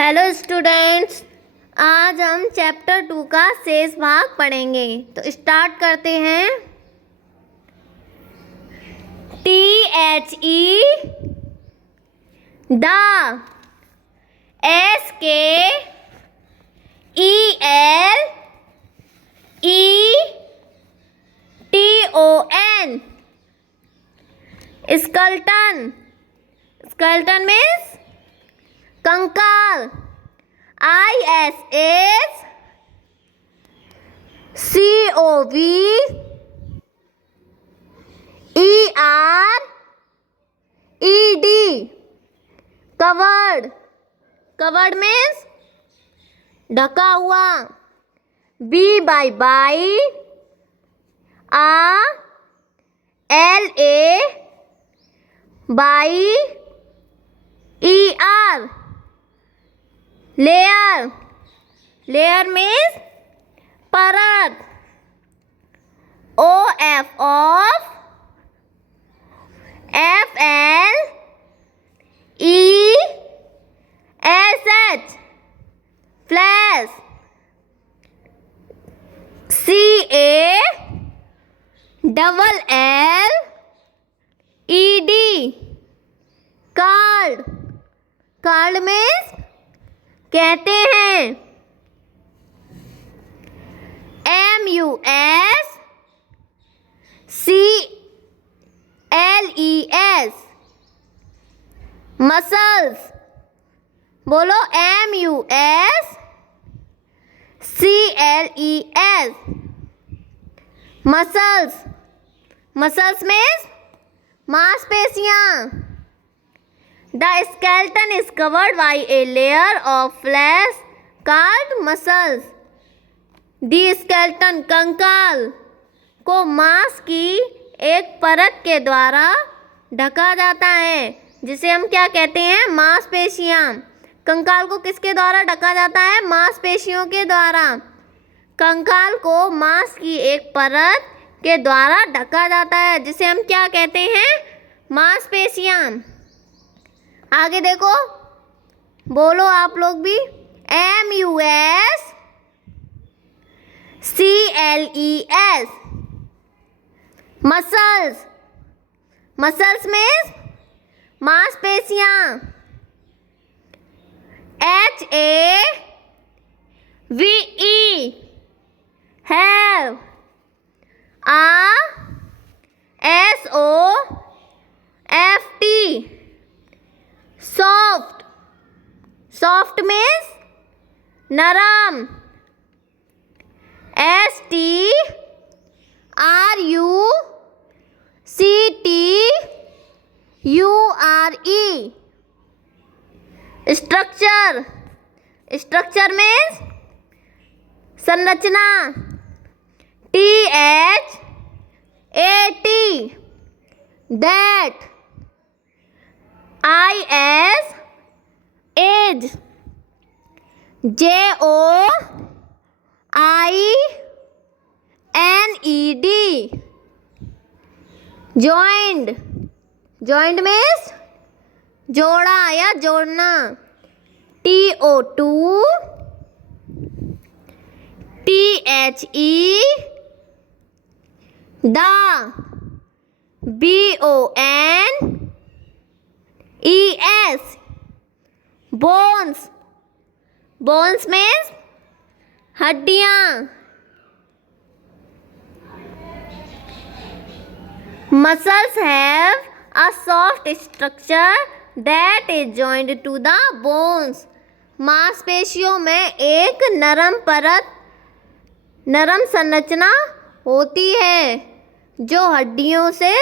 Hello students, आज हम chapter 2 का शेष भाग पढ़ेंगे। तो स्टार्ट करते हैं। THE the, SKELETON, skeleton. Skeleton means कंकाल। ISSCOVERED, covered. कवर्ड मीन्स ढका हुआ। LAYER, layer. लेयर मीन्स परत। FLESH, flash. CALLED, card. Card means कहते हैं। MUSCLES, muscles. बोलो MUSCLES, मसल्स। मसल्स मीन्स मांसपेशियां। The skeleton is covered by a layer of flesh called muscles. The skeleton, कंकाल को मांस की एक परत के द्वारा ढका जाता है, जिसे हम क्या कहते हैं? मांसपेशियां। कंकाल को किसके द्वारा ढका जाता है? मांसपेशियों के द्वारा। कंकाल को मांस की एक परत के द्वारा ढका जाता है, जिसे हम क्या कहते हैं? मांसपेशियां। आगे देखो, बोलो आप लोग भी। MUSCLES, muscles. मसल्स मीन्स मांसपेशियां। HAVE, have। SOFT, soft. Soft means नरम। STRUCTURE, structure. स्ट्रक्चर मीन्स संरचना। THAT, that. IS, JOINED, joined. Joined means जोड़ा या जोड़ना। TO2, THE the, BONES, bones. Bones means हड्डियां। Muscles have a soft structure that is joined to the bones. मांसपेशियों में एक नरम परत, नरम संरचना होती है, जो हड्डियों से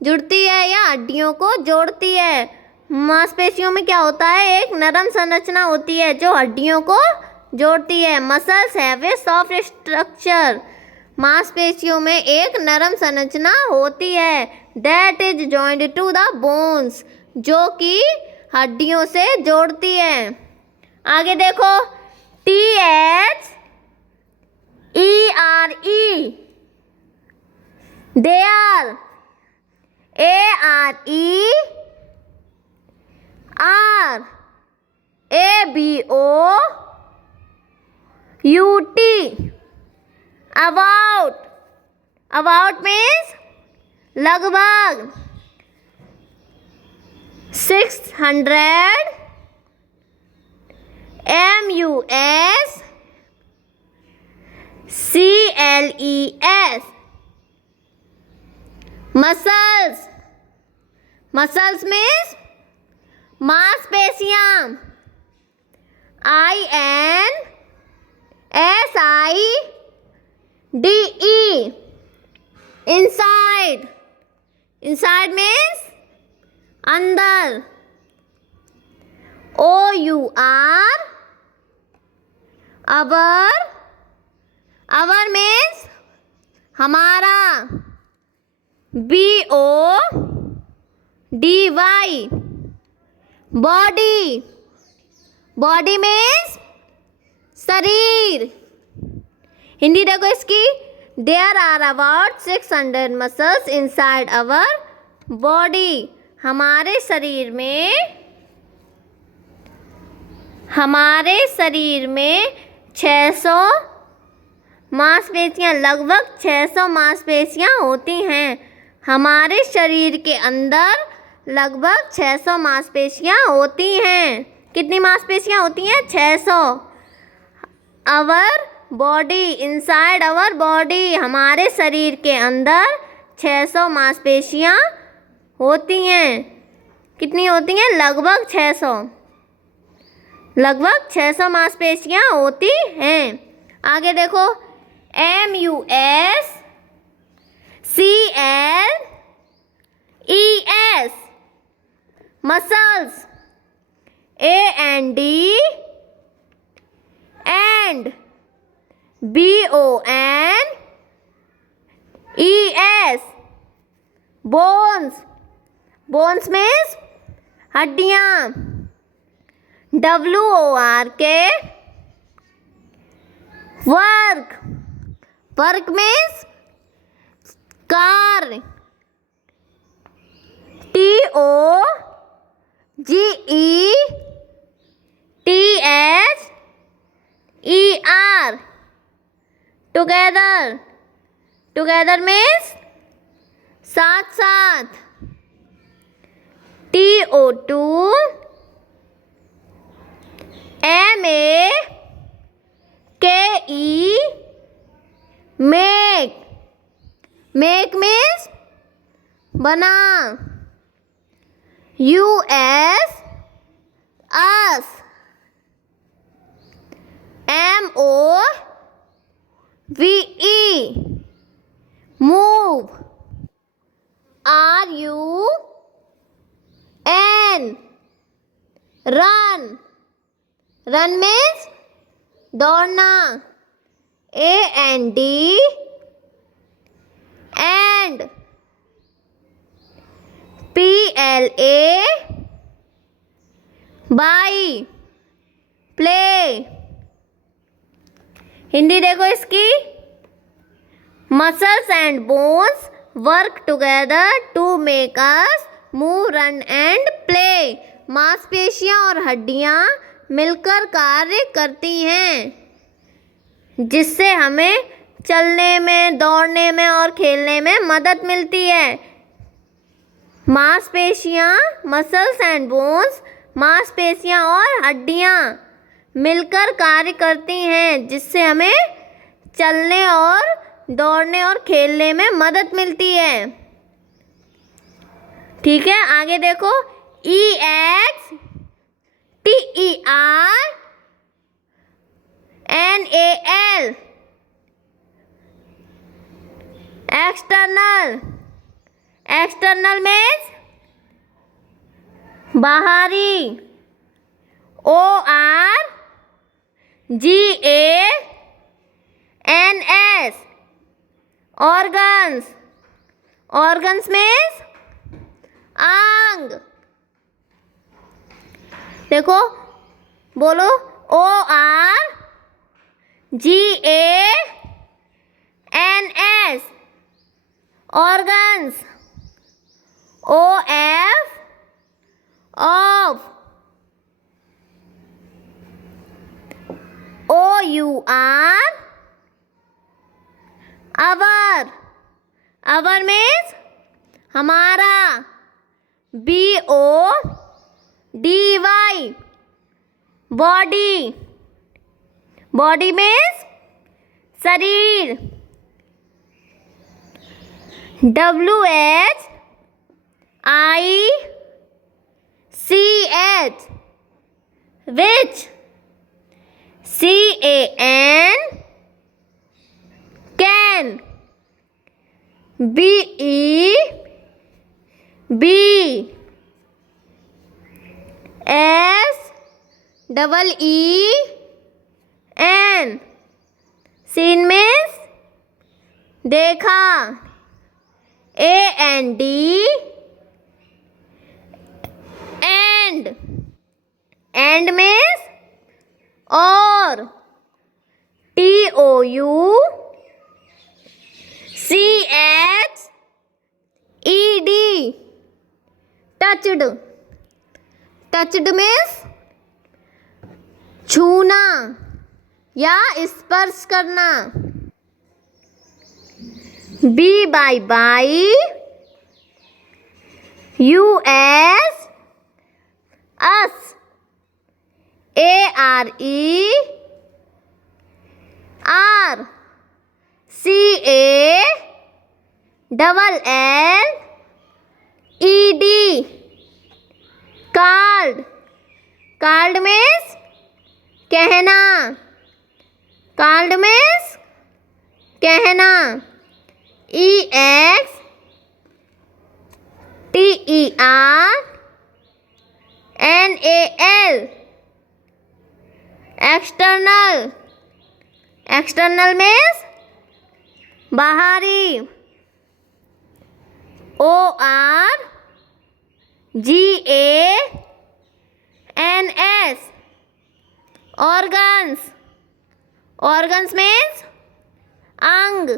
जुड़ती है या हड्डियों को जोड़ती है। मांसपेशियों में क्या होता है? एक नरम संरचना होती है जो हड्डियों को जोड़ती है। Muscles have a soft structure, मांसपेशियों में एक नरम संरचना होती है। That is joined to the bones, जो कि हड्डियों से जोड़ती है। आगे देखो। THERE, there. ARE, are. ABOUT. About. About means लगभग. 600. MUSCLES. Muscles. Muscles means मांसपेशियां. INSIDE. Inside. Inside means अंदर. OUR. our. Our means हमारा. BODY. Body. Body means शरीर. हिंदी देखो इसकी. There are about 600 muscles inside our body. हमारे शरीर में 600 मांसपेशियां, लगभग 600 मांसपेशियां होती हैं. हमारे शरीर के अंदर लगभग 600 मांसपेशियां होती हैं. कितनी मांसपेशियां होती हैं? 600. Our body. Inside our body. हमारे शरीर के अंदर 600 मांसपेशियां होती हैं. कितनी होती हैं? लगभग 600. लगभग 600 मांसपेशियां होती हैं. आगे देखो. MUSCLES. muscles. AND and BONES. bones. bones means हड्डियां. WORK. work. work means कार्य. TOGETHER. together. together means साथ साथ. TO2. MAKE. make. make means बना. US. us. MOVE. move. RUN. run. run means दौड़ना. AND and. PLA by. play. Hindi देखो इसकी. muscles and bones work together to make us move, run and play. मांसपेशियां और हड्डियां मिलकर कार्य करती हैं, जिससे हमें चलने में, दौड़ने में और खेलने में मदद मिलती है. मांसपेशियां, मसल्स एंड बोन्स, मांसपेशियां और हड्डियां मिलकर कार्य करती हैं, जिससे हमें चलने और दौड़ने और खेलने में मदद मिलती है. ठीक है, आगे देखो. EXTERNAL. एक्सटर्नल. एक्सटर्नल मीन्स बाहरी. ORGANS. ऑर्गन्स. ऑर्गन्स मीन्स अंग. देखो, बोलो. ORGANS. organs. OF. OUR our means हमारा. BODY body means शरीर. WHICH which. CAN BEB SEEN seen means देखा. AND and means और. TOUCHED touched means छूना या स्पर्श करना. BY US us. ARE CALLLED called means कहना. EXTERNAL means बाहरी. ORGANS means अंग.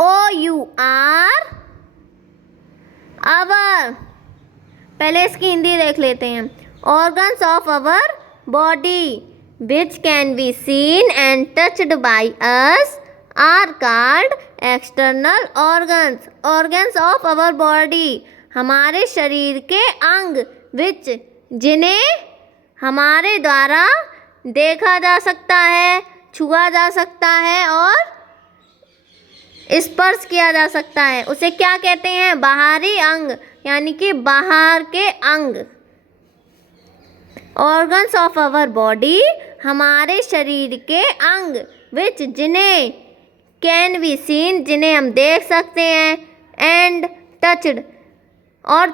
OUR our. पहले इसकी हिंदी देख लेते हैं. Organs of our body which can be seen and touched by us are called external organs of our body. हमारे शरीर के अंग which जिन्हें हमारे द्वारा देखा जा सकता है, छुआ जा सकता है और स्पर्श किया जा सकता है, उसे क्या कहते हैं? बाहरी अंग, यानी कि बाहर के अंग. ऑर्गन्स ऑफ आवर बॉडी हमारे शरीर के अंग विच जिन्हें कैन बी सीन जिन्हें हम देख सकते हैं, एंड टच्ड और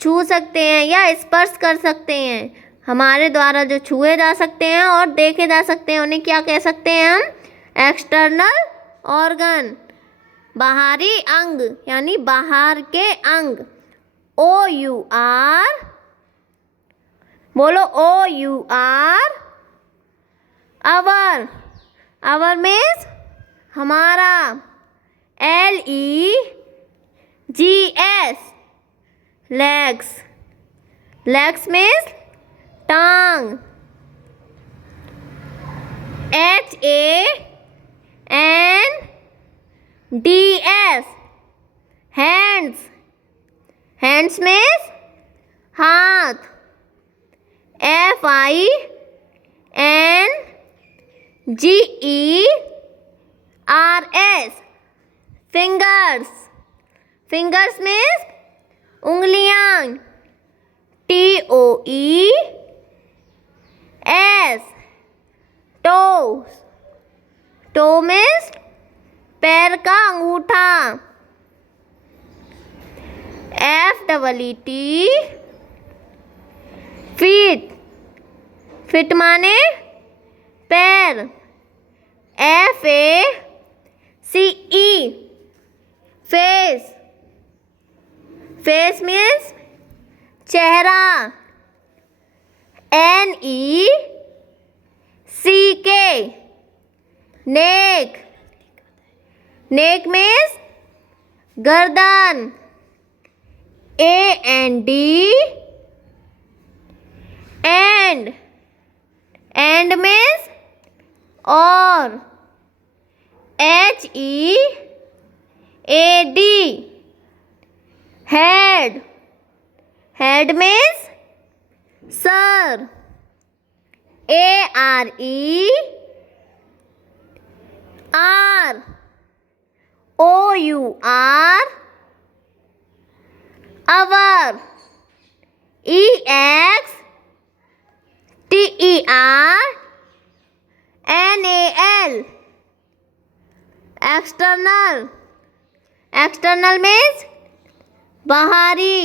छू सकते हैं या स्पर्श कर सकते हैं. हमारे द्वारा जो छुए जा सकते हैं और देखे जा सकते हैं उन्हें क्या कह सकते हैं हम? एक्सटर्नल ऑर्गन, बाहरी अंग यानी बाहर के अंग. OUR बोलो. OUR आवर मीन्स हमारा. LEGS लेग्स मीन्स टांग. HANDS हैंड्स मीन्स हाथ. FINGERS फिंगर्स मीन्स उंगलियां. TOES टो मीन्स पैर का अंगूठा. FEET फिट माने पैर. FACE फेस मीन्स चेहरा. NECK नेक मीन्स गर्दन. AND एंड मीन्स और, HEAD head, head means sir, ARER OUR our, EXTERNAL external, external means बाहरी,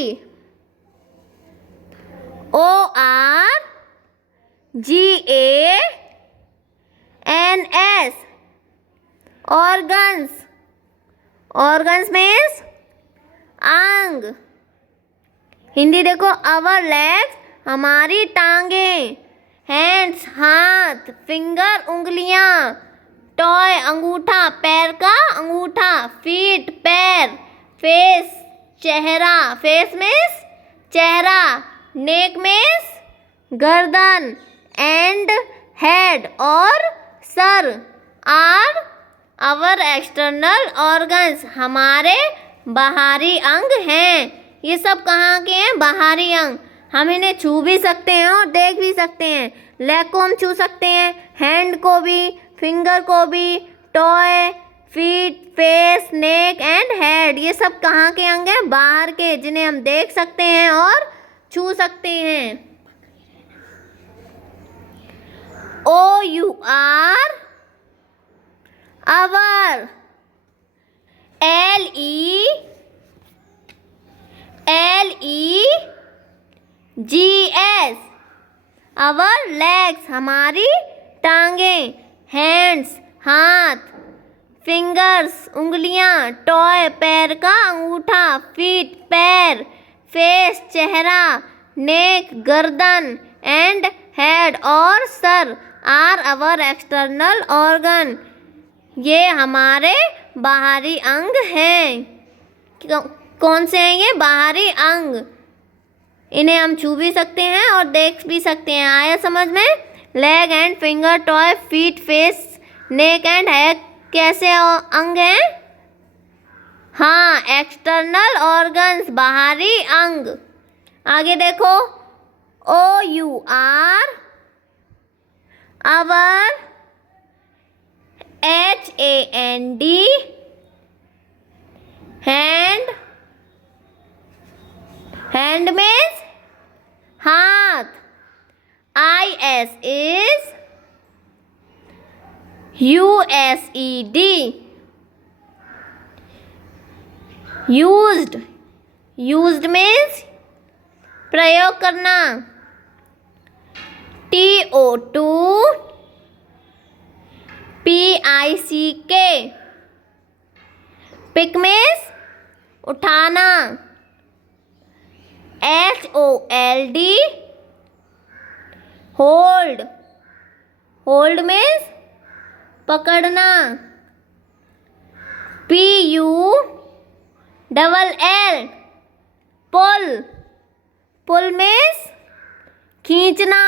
ORGANS organs, organs means अंग। हिंदी देखो, आवर लेग्स हमारी टांगें, हैंड्स हाथ, फिंगर उंगलियां, टॉय अंगूठा पैर का अंगूठा, फीट पैर, फेस चेहरा, फेस मीन्स चेहरा, नेक मीन्स गर्दन, एंड हेड और सर आर आवर एक्सटर्नल ऑर्गन्स हमारे बाहरी अंग हैं। ये सब कहाँ के हैं? बाहरी अंग। हम इन्हें छू भी सकते हैं और देख भी सकते हैं। लेग को हम छू सकते हैं, हैंड को भी, फिंगर को भी, toy, feet, face, neck and head, ये सब कहाँ के अंग हैं? बाहर के, जिन्हें हम देख सकते हैं और छू सकते हैं। OUR our, LEGS our legs हमारी टांगें, हैंड्स हाथ, फिंगर्स उंगलियां, टॉय पैर का अंगूठा, फीट पैर, फेस चेहरा, नेक गर्दन एंड हेड और सर आर आवर एक्सटर्नल ऑर्गन, ये हमारे बाहरी अंग हैं। कौन से हैं ये बाहरी अंग? इन्हें हम छू भी सकते हैं और देख भी सकते हैं। आया समझ में? Leg and finger, toy, feet, face, neck and head कैसे अंग हैं? हाँ, एक्सटर्नल ऑर्गन्स, बाहरी अंग। आगे देखो, OUR our HAND hand, hand means हाथ, IS is USED used, used means प्रयोग करना, TO2 PICK पिक means उठाना, HOLD hold, hold means पकड़ना, PULL pull, pull means खींचना,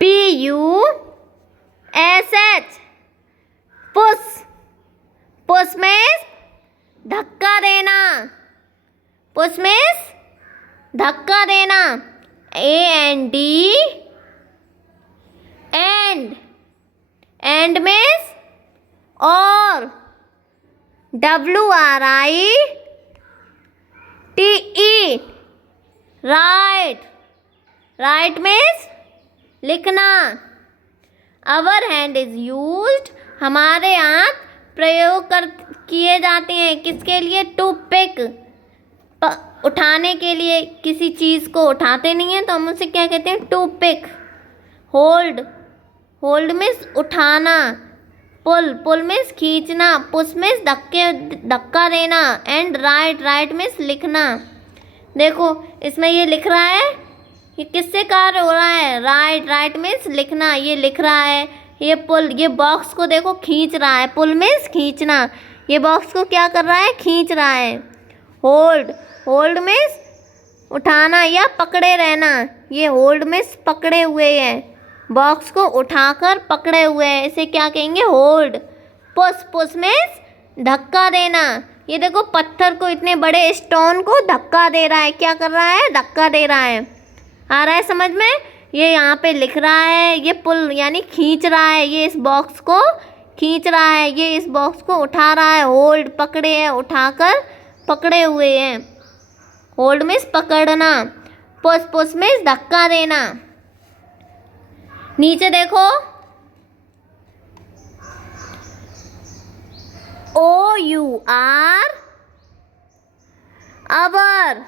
PUSH पुश, पुश means धक्का देना, पुश means धक्का देना, AND एंड, एंड means और, WRITE राइट, राइट means लिखना, आवर हैंड इज यूज्ड हमारे हाथ प्रयोग किए जाते हैं किसके लिए? टू पिक उठाने के लिए। किसी चीज़ को उठाते नहीं हैं तो हम उसे क्या कहते हैं? To pick. Hold, hold means उठाना, पुल, पुल मीन्स खींचना, पुश मीन्स धक्का देना एंड राइट, राइट मीन्स लिखना। देखो इसमें ये लिख रहा है, ये किससे कार्य हो रहा है? राइट, राइट मीन्स लिखना, ये लिख रहा है। ये पुल, ये बॉक्स को देखो खींच रहा है, पुल मीन्स खींचना, ये बॉक्स को क्या कर रहा है? खींच रहा है। होल्ड, होल्ड मीन्स उठाना या पकड़े रहना, ये होल्ड मीन्स पकड़े हुए हैं, बॉक्स को उठाकर पकड़े हुए हैं, इसे क्या कहेंगे? होल्ड। पुश, पुश मीन्स धक्का देना। ये देखो पत्थर को, इतने बड़े स्टोन को धक्का दे रहा है, क्या कर रहा है? धक्का दे रहा है। आ रहा है समझ में? ये यहाँ पे लिख रहा है, ये पुल यानी खींच रहा है, ये इस बॉक्स को खींच रहा है, ये इस बॉक्स को उठा रहा है। होल्ड पकड़े हैं, उठाकर पकड़े हुए हैं। होल्ड मीन्स पकड़ना, पुश, पुश मीन्स धक्का देना। नीचे देखो, OUR आवर।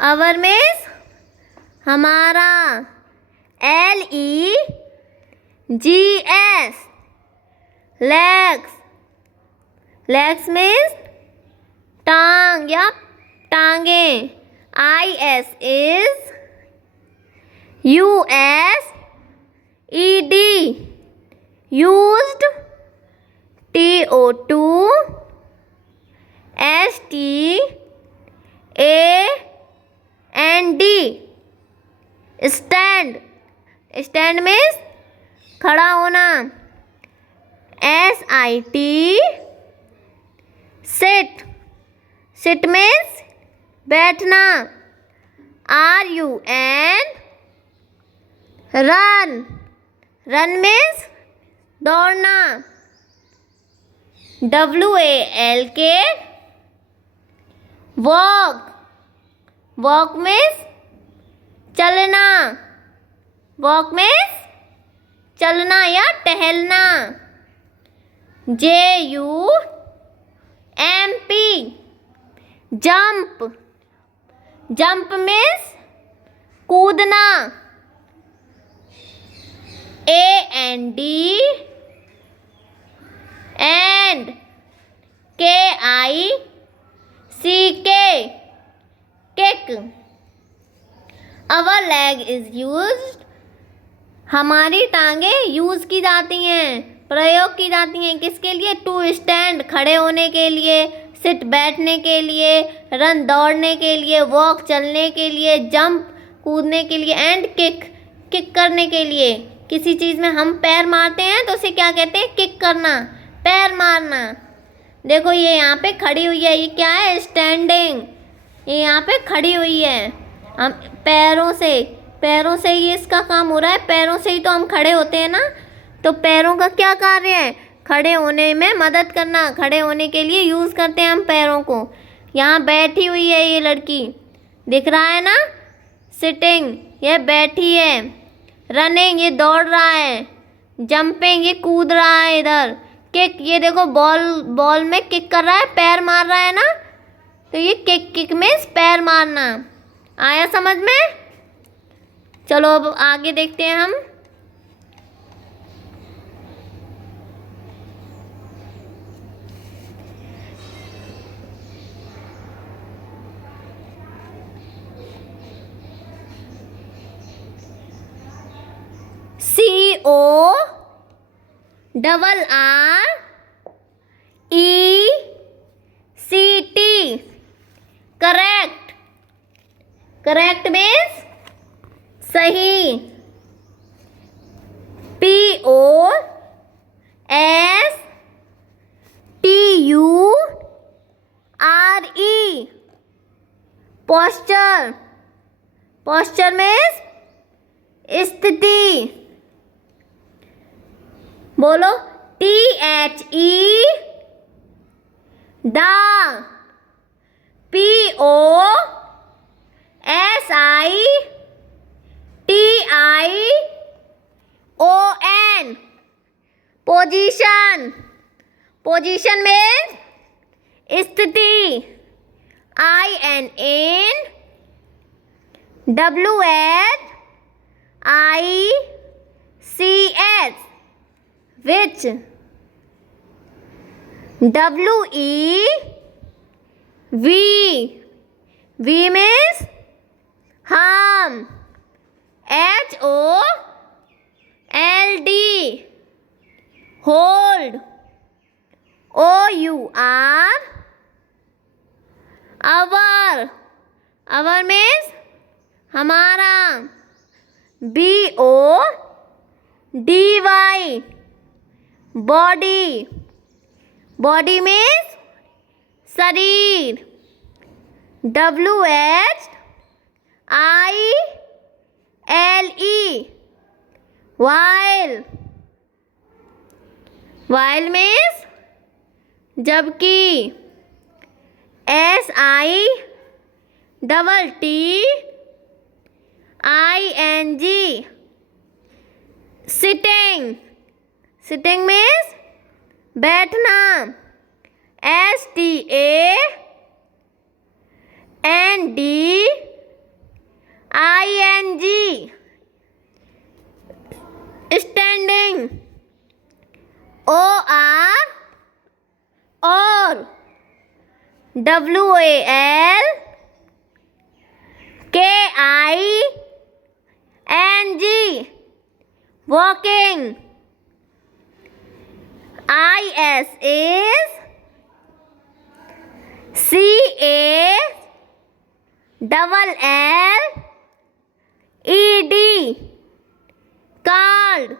आवर मीन्स हमारा। LEGS legs. लेग्स मीन्स टांग या टांगे। IS is USED used। TO2 STAND stand. Stand means खड़ा होना। SIT sit. सिट मीन्स बैठना। RUN run. रन मीन्स दौड़ना। WALK walk. वॉक मीन्स चलना। वॉक मीन्स चलना या टहलना। JUMP jump. जंप मीन्स कूदना। AND and KICK kick. Our leg is used हमारी टांगें यूज की जाती हैं, प्रयोग की जाती हैं। किसके लिए? टू स्टैंड खड़े होने के लिए, सिट बैठने के लिए, रन दौड़ने के लिए, वॉक चलने के लिए, जंप कूदने के लिए, एंड किक किक करने के लिए। किसी चीज़ में हम पैर मारते हैं तो उसे क्या कहते हैं? किक करना, पैर मारना। देखो ये यहाँ पे खड़ी हुई है, ये क्या है? स्टैंडिंग। ये यहाँ पे खड़ी हुई है, हम पैरों से ही इसका काम हो रहा है। पैरों से ही तो हम खड़े होते हैं ना, तो पैरों का क्या कार्य है? खड़े होने में मदद करना। खड़े होने के लिए यूज़ करते हैं हम पैरों को। यहाँ बैठी हुई है ये लड़की, दिख रहा है ना? सिटिंग ये बैठी है। रनिंग ये दौड़ रहा है। जंपिंग ये कूद रहा है इधर। किक ये देखो बॉल में किक कर रहा है, पैर मार रहा है ना, तो ये किक मीन्स पैर मारना। आया समझ में? चलो अब आगे देखते हैं हम। CORRECT correct. करेक्ट मीन्स सही। POSTURE posture. पोस्चर मीन्स स्थिति। बोलो THE the. POSITION position. Position means स्थिति। INWHICH which। V means हम। HOLD hold। OUR our means हमारा, BODY, बॉडी, बॉडी मीन्स शरीर, WHILE, वाइल, वाइल मीन्स जबकि, SITTING, sitting, sitting means बैठना, STANDING, standing, OR, और, WALKING, walking, ISSCALLLED, called,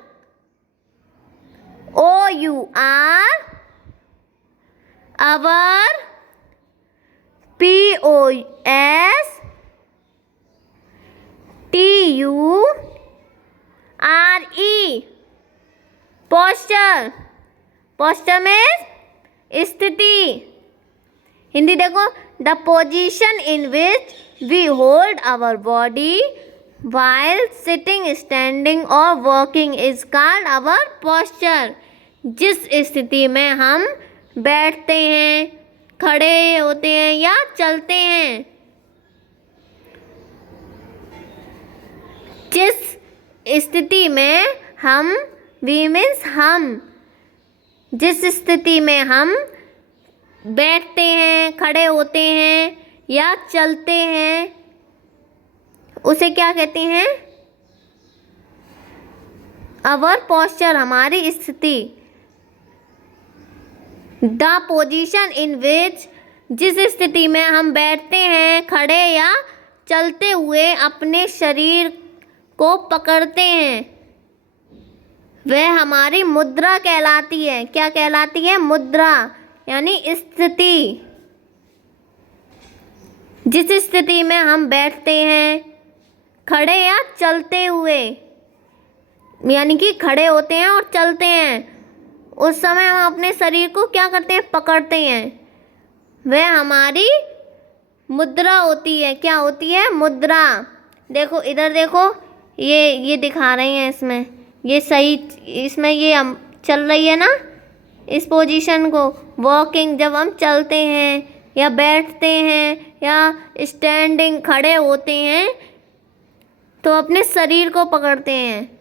OUR, our, POSTURE, posture, posture means स्थिति, हिंदी देखो, the position in which we hold our body while sitting, standing or walking is called our posture. जिस स्थिति में हम बैठते हैं, खड़े होते हैं या चलते हैं, जिस स्थिति में हम, वी मीन्स हम, जिस स्थिति में हम बैठते हैं, खड़े होते हैं या चलते हैं, उसे क्या कहते हैं? अवर पोस्चर, हमारी स्थिति। द पोजीशन इन विच, जिस स्थिति में हम बैठते हैं, खड़े या चलते हुए अपने शरीर को पकड़ते हैं, वह हमारी मुद्रा कहलाती है। क्या कहलाती है? मुद्रा, यानी स्थिति। जिस स्थिति में हम बैठते हैं, खड़े या चलते हुए, यानी कि खड़े होते हैं और चलते हैं, उस समय हम अपने शरीर को क्या करते हैं? पकड़ते हैं। वह हमारी मुद्रा होती है। क्या होती है? मुद्रा। देखो इधर देखो, ये दिखा रहे हैं इसमें, ये सही, इसमें ये हम चल रही है ना इस पोजीशन को। वॉकिंग, जब हम चलते हैं या बैठते हैं या स्टैंडिंग, खड़े होते हैं, तो अपने शरीर को पकड़ते हैं,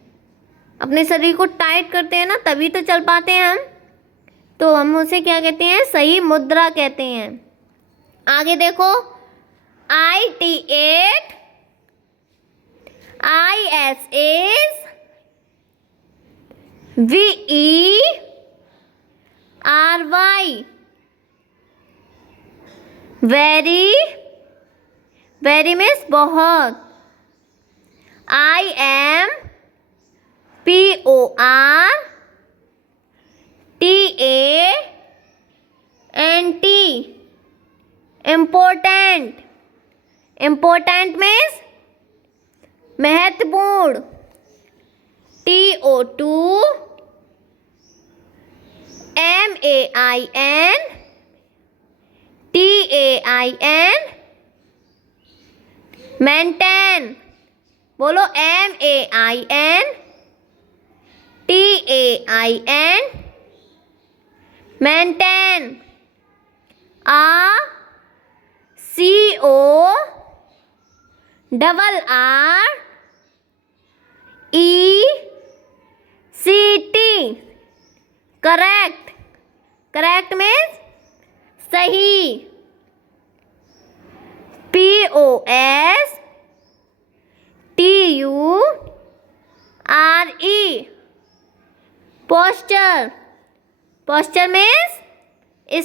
अपने शरीर को टाइट करते हैं ना, तभी तो चल पाते हैं हम। तो हम उसे क्या कहते हैं? सही मुद्रा कहते हैं। आगे देखो, IT8, ISS, VERY, very, very means बहुत। IM, PORTANT, important. Important means महत्वपूर्ण। TO2, MAIN, TAIN, maintain. बोलो, MAIN, TAIN, maintain. CORRECT, correct. Correct means सही। POSTURE, posture. पोस्चर मीन्स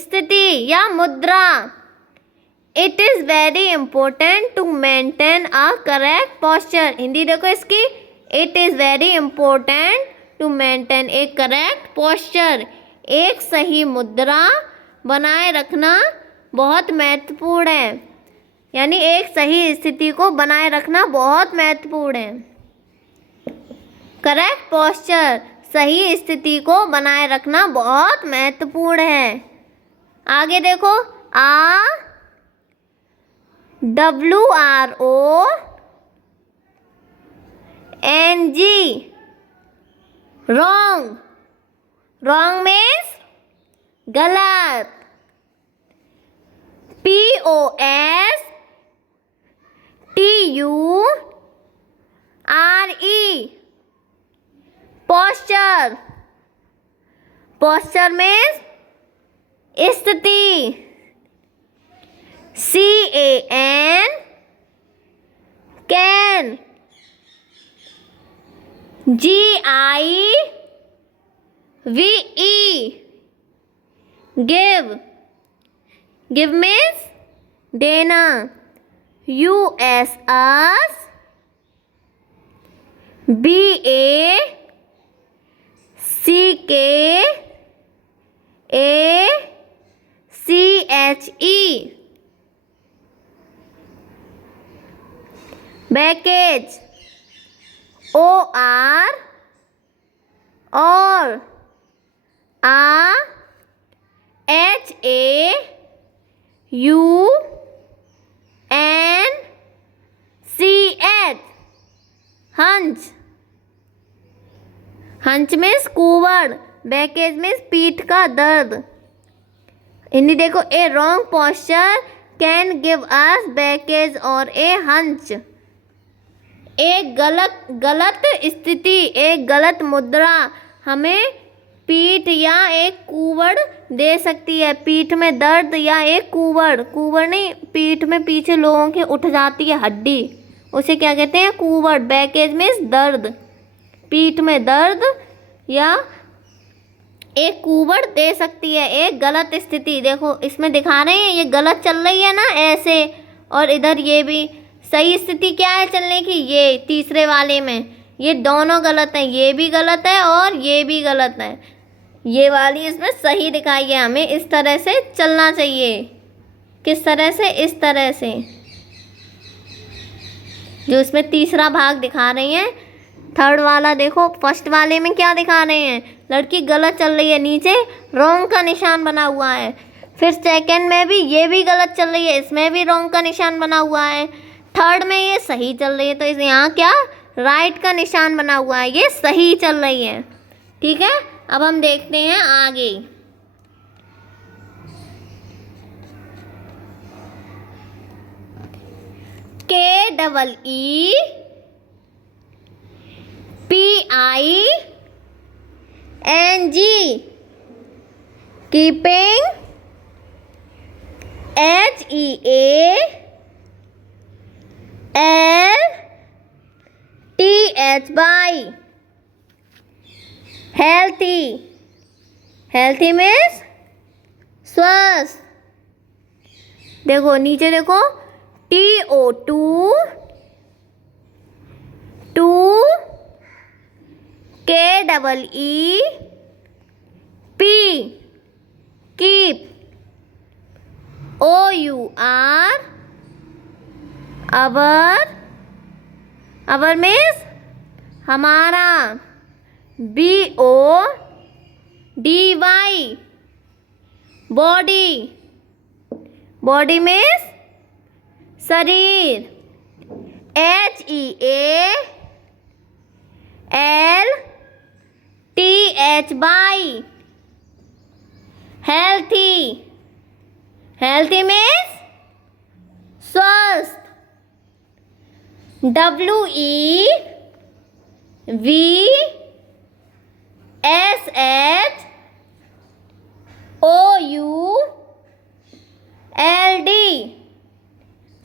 स्थिति या मुद्रा। It is very important to maintain a correct posture. Hindi देखो इसकी, it is very important to maintain a correct posture. एक सही मुद्रा बनाए रखना बहुत महत्वपूर्ण है, यानी एक सही स्थिति को बनाए रखना बहुत महत्वपूर्ण है। करेक्ट पोस्चर, सही स्थिति को बनाए रखना बहुत महत्वपूर्ण है। आगे देखो, WRONG, wrong, wrong means गलत। POSTURE, posture, posture means स्थिति। can, GIVE, give means देना। US, BACKACHE, baggage। OR, or, HAUNCH, hunch, hunch means कुवड़, बैकेज मीन्स पीठ का दर्द। हिंदी देखो, a wrong posture can give us backache और ए हंच। एक गलत स्थिति, एक गलत मुद्रा हमें पीठ या एक कुवड़ दे सकती है। पीठ में दर्द या एक कुवड़ नहीं, पीठ में पीछे लोगों के उठ जाती है हड्डी, उसे क्या कहते हैं? कुवड़। बैकेज मीन्स दर्द, पीठ में दर्द या एक कुवड़ दे सकती है एक गलत स्थिति। देखो इसमें दिखा रहे हैं, ये गलत चल रही है ना ऐसे, और इधर ये भी। सही स्थिति क्या है चलने की? ये तीसरे वाले में ये दोनों गलत हैं, ये भी गलत है और ये भी गलत है। ये वाली इसमें सही दिखाई है, हमें इस तरह से चलना चाहिए। किस तरह से? इस तरह से, जो इसमें तीसरा भाग दिखा रही हैं। थर्ड वाला देखो, फर्स्ट वाले में क्या दिखा रहे हैं? लड़की गलत चल रही है, नीचे रॉन्ग का निशान बना हुआ है। फिर सेकंड में भी ये भी गलत चल रही है, इसमें भी रॉन्ग का निशान बना हुआ है। थर्ड में ये सही चल रही है, तो इस यहाँ क्या राइट का निशान बना हुआ है, ये सही चल रही है। ठीक है, अब हम देखते हैं आगे। KEEPING, keeping। HEALTH, by, healthy। healthy means स्वस्थ। देखो नीचे देखो, TO2, KEEP, keep। OUR, our means हमारा। BODY, body। body means शरीर। HEALTH, by, healthy। healthy means स्वस्थ। WESHOULD,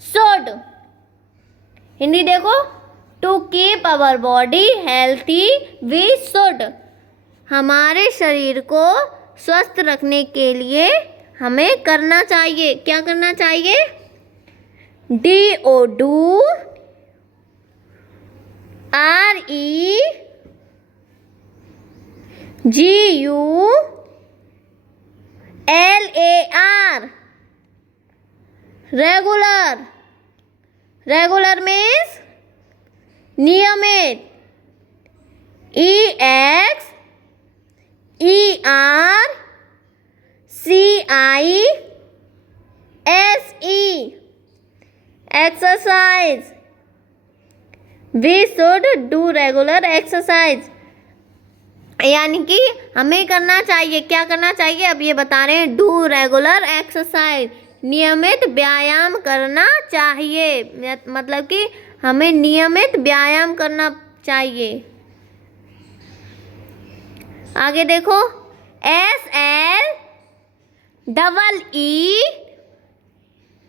should। हिंदी देखो, to keep our body healthy we should. हमारे शरीर को स्वस्थ रखने के लिए हमें करना चाहिए, क्या करना चाहिए? DO do, RE GU LAR regular. Regular means नियमित. EX ER CISE exercise. We should do regular exercise. यानी कि हमें करना चाहिए, क्या करना चाहिए अब ये बता रहे हैं. डू रेगुलर एक्सरसाइज, नियमित व्यायाम करना चाहिए. मतलब कि हमें नियमित व्यायाम करना चाहिए. आगे देखो.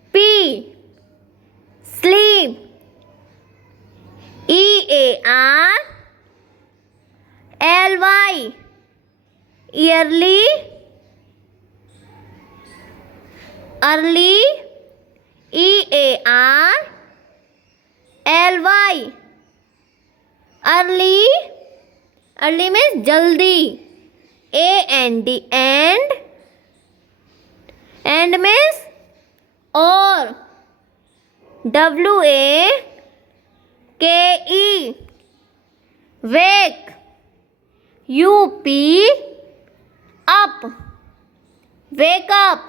SLEEP sleep. EAR LY yearly early. EAR LY early. early means जल्दी. AND and means और. WAKE wake. UP up. wake up.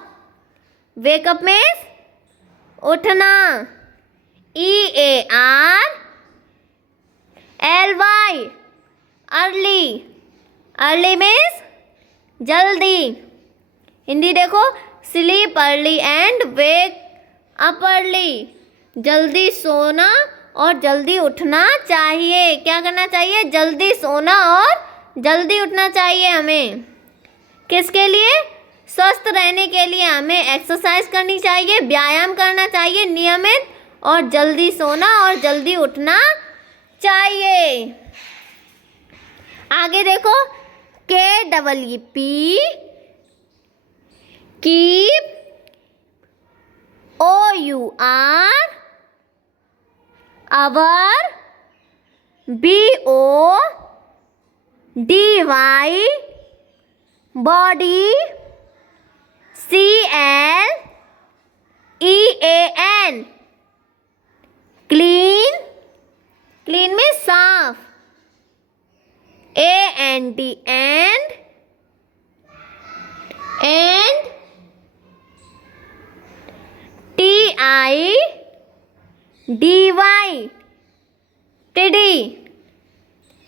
wake up means उठना. EAR LY early. early means जल्दी. हिंदी देखो. Sleep early and wake up early. जल्दी सोना और जल्दी उठना चाहिए. क्या करना चाहिए? जल्दी सोना और जल्दी उठना चाहिए हमें. किसके लिए? स्वस्थ रहने के लिए हमें एक्सरसाइज करनी चाहिए, व्यायाम करना चाहिए नियमित, और जल्दी सोना और जल्दी उठना चाहिए. आगे देखो. KEEP keep. OUR our. BODY body. CLEAN clean. clean में साफ. AND and TIDY tidy.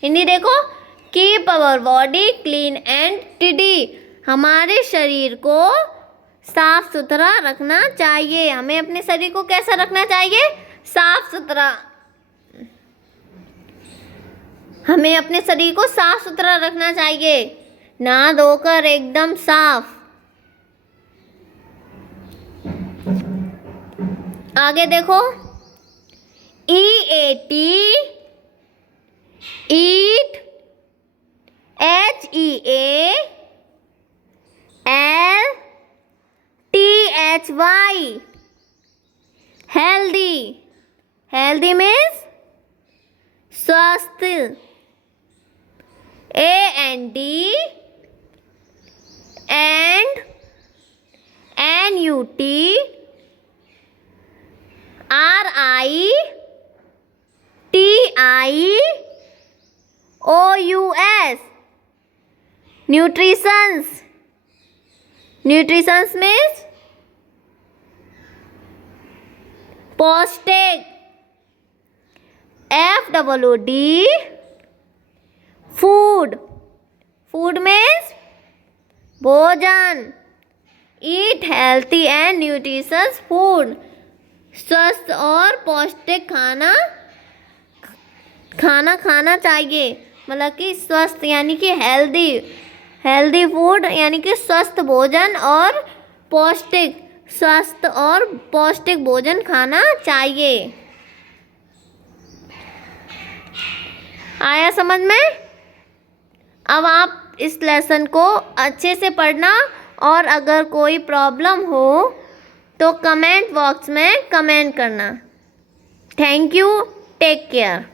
Hindi देखो. Keep our body clean and tidy. हमारे शरीर को साफ सुथरा रखना चाहिए. हमें अपने शरीर को कैसा रखना चाहिए? साफ सुथरा. हमें अपने शरीर को साफ सुथरा रखना चाहिए, नहा धोकर एकदम साफ. आगे देखो. EAT eat. HEALTHY healthy. healthy means स्वस्थ. AND and NUT RITIOUS nutritions. nutritions means पौष्टिक. FOOD food. food means भोजन. eat healthy and nutritious food. स्वस्थ और पौष्टिक खाना खाना चाहिए. मतलब कि स्वस्थ यानी कि हेल्दी फूड यानी कि स्वस्थ भोजन, और पौष्टिक स्वस्थ और पौष्टिक भोजन खाना चाहिए. आया समझ में? अब आप इस लेसन को अच्छे से पढ़ना, और अगर कोई प्रॉब्लम हो तो कमेंट बॉक्स में कमेंट करना। Thank you, take care.